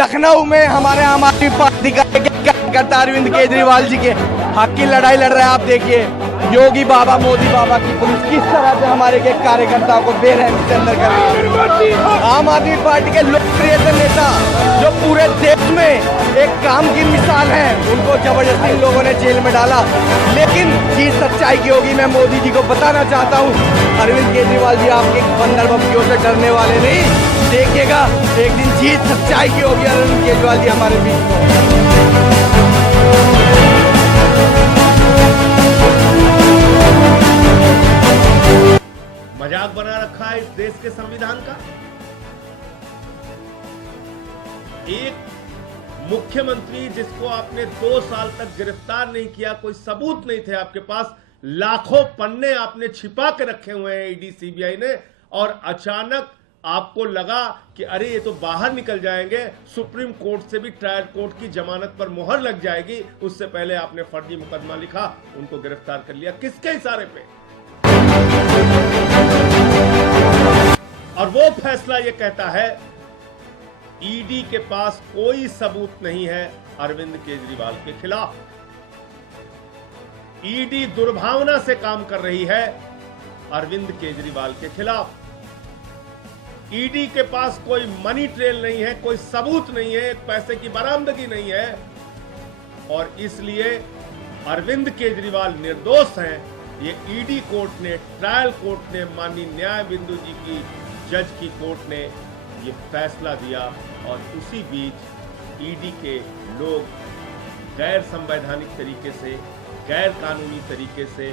लखनऊ में हमारे आम आदमी पार्टी का कार्यकर्ता अरविंद केजरीवाल जी के हक की लड़ाई लड़ रहे हैं। आप देखिए योगी बाबा, मोदी बाबा की पुलिस किस तरह से हमारे के कार्यकर्ताओं को बेरहमी से अंदर कर रही है। आम आदमी पार्टी के लोकप्रिय नेता जो पूरे देश में एक काम की मिसाल है, उनको जबरदस्ती लोगों ने जेल में डाला। लेकिन चीज सच्चाई की होगी। मैं मोदी जी को बताना चाहता हूँ, अरविंद केजरीवाल जी आपके बंदर बप्पियों से डरने वाले नहीं। देखिएगा एक दिन जीत सच्चाई की होगी। अरविंद केजरीवाल जी हमारे बीच में। मजाक बना रखा है इस देश के संविधान का। एक मुख्यमंत्री जिसको आपने 2 साल तक गिरफ्तार नहीं किया, कोई सबूत नहीं थे आपके पास, लाखों पन्ने आपने छिपा के रखे हुए हैं ईडी सीबीआई ने, और अचानक आपको लगा कि अरे ये तो बाहर निकल जाएंगे, सुप्रीम कोर्ट से भी ट्रायल कोर्ट की जमानत पर मुहर लग जाएगी, उससे पहले आपने फर्जी मुकदमा लिखा, उनको गिरफ्तार कर लिया। किसके इशारे पे? और वो फैसला ये कहता है ईडी के पास कोई सबूत नहीं है अरविंद केजरीवाल के खिलाफ। ईडी दुर्भावना से काम कर रही है अरविंद केजरीवाल के खिलाफ। ईडी के पास कोई मनी ट्रेल नहीं है, कोई सबूत नहीं है, पैसे की बरामदगी नहीं है, और इसलिए अरविंद केजरीवाल निर्दोष हैं। ये ईडी कोर्ट ने, ट्रायल कोर्ट ने, माननीय न्याय बिंदु जी की जज की कोर्ट ने ये फैसला दिया, और उसी बीच ईडी के लोग गैर संवैधानिक तरीके से, गैर कानूनी तरीके से,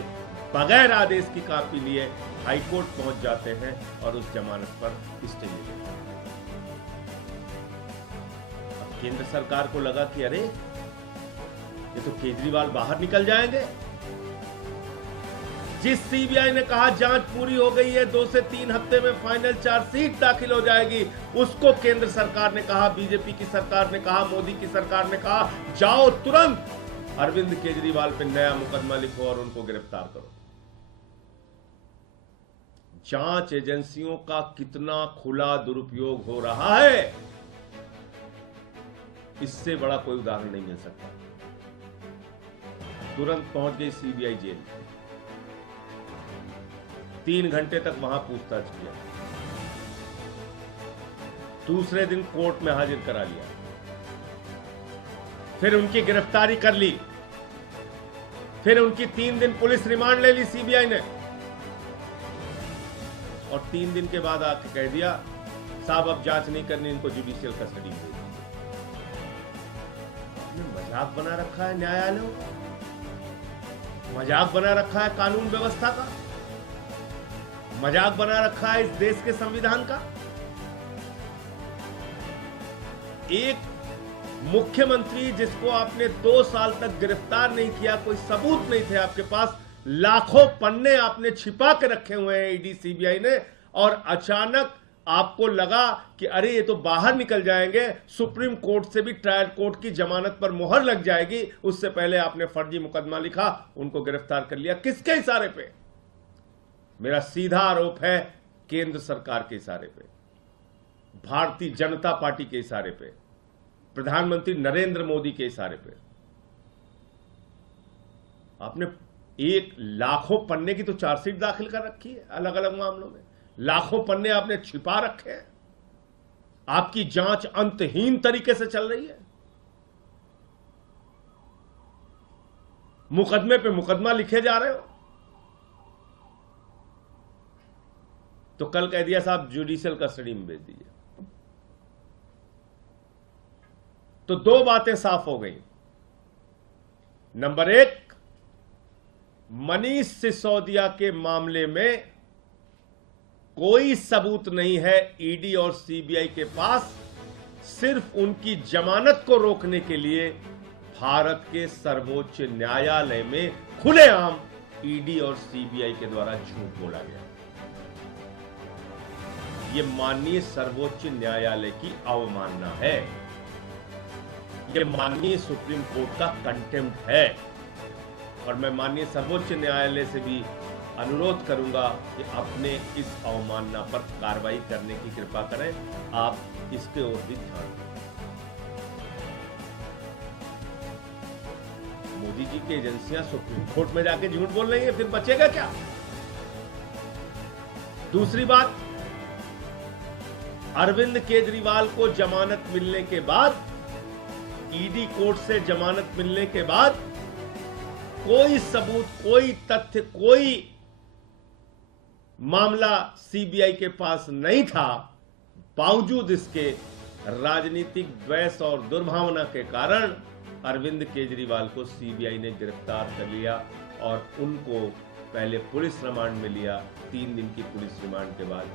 बगैर आदेश की कॉपी लिए हाईकोर्ट पहुंच जाते हैं और उस जमानत पर स्टे मिले। अब केंद्र सरकार को लगा कि अरे ये तो केजरीवाल बाहर निकल जाएंगे। जिस सीबीआई ने कहा जांच पूरी हो गई है, 2 से 3 हफ्ते में फाइनल चार्जशीट दाखिल हो जाएगी, उसको केंद्र सरकार ने कहा, बीजेपी की सरकार ने कहा, मोदी की सरकार ने कहा, जाओ तुरंत अरविंद केजरीवाल पे नया मुकदमा लिखो और उनको गिरफ्तार करो। जांच एजेंसियों का कितना खुला दुरुपयोग हो रहा है, इससे बड़ा कोई उदाहरण नहीं मिल सकता। तुरंत पहुंच गई सीबीआई जेल, 3 घंटे तक वहां पूछताछ किया, दूसरे दिन कोर्ट में हाजिर करा लिया, फिर उनकी गिरफ्तारी कर ली, फिर उनकी 3 दिन पुलिस रिमांड ले ली सीबीआई ने, और 3 दिन के बाद आके कह दिया साहब अब जांच नहीं करनी, इनको जुडिशियल कस्टडी में दे दीजिए। मजाक बना रखा है न्यायालयों का, मजाक बना रखा है कानून व्यवस्था का, मजाक बना रखा है इस देश के संविधान का। एक मुख्यमंत्री जिसको आपने 2 साल तक गिरफ्तार नहीं किया, कोई सबूत नहीं थे आपके पास, लाखों पन्ने आपने छिपा के रखे हुए हैं ईडी सीबीआई ने, और अचानक आपको लगा कि अरे ये तो बाहर निकल जाएंगे, सुप्रीम कोर्ट से भी ट्रायल कोर्ट की जमानत पर मुहर लग जाएगी, उससे पहले आपने फर्जी मुकदमा लिखा, उनको गिरफ्तार कर लिया। किसके इशारे पे? मेरा सीधा आरोप है केंद्र सरकार के इशारे पे, भारतीय जनता पार्टी के इशारे पे, प्रधानमंत्री नरेंद्र मोदी के इशारे पे। आपने एक लाखों पन्ने की तो चार्जशीट दाखिल कर रखी है अलग अलग मामलों में, लाखों पन्ने आपने छिपा रखे हैं, आपकी जांच अंतहीन तरीके से चल रही है, मुकदमे पे मुकदमा लिखे जा रहे हो। तो कल कह दिया साहब जुडिशियल कस्टडी में भेज दीजिए। तो 2 बातें साफ हो गई। नंबर 1, मनीष सिसोदिया के मामले में कोई सबूत नहीं है ईडी और सीबीआई के पास। सिर्फ उनकी जमानत को रोकने के लिए भारत के सर्वोच्च न्यायालय में खुलेआम ईडी और सीबीआई के द्वारा झूठ बोला गया। ये माननीय सर्वोच्च न्यायालय की अवमानना है, ये माननीय सुप्रीम कोर्ट का कंटेम्प्ट है, और मैं माननीय सर्वोच्च न्यायालय से भी अनुरोध करूंगा कि अपने इस अवमानना पर कार्रवाई करने की कृपा करें। आप इसके ओर भी ध्यान दें। मोदी जी की एजेंसियां सुप्रीम कोर्ट में जाके झूठ बोल रही है, फिर बचेगा क्या? दूसरी बात, अरविंद केजरीवाल को जमानत मिलने के बाद, ईडी कोर्ट से जमानत मिलने के बाद कोई सबूत, कोई तथ्य, कोई मामला सीबीआई के पास नहीं था। बावजूद इसके राजनीतिक द्वेष और दुर्भावना के कारण अरविंद केजरीवाल को सीबीआई ने गिरफ्तार कर लिया और उनको पहले पुलिस रिमांड में लिया, 3 दिन की पुलिस रिमांड के बाद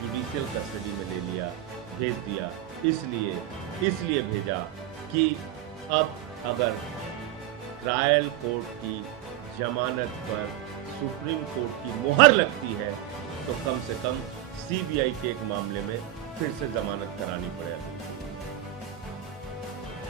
जुडिशियल कस्टडी में ले लिया, भेज दिया। इसलिए भेजा कि अब अगर ट्रायल कोर्ट की जमानत पर सुप्रीम कोर्ट की मोहर लगती है तो कम से कम सीबीआई के एक मामले में फिर से जमानत करानी पड़ेगी।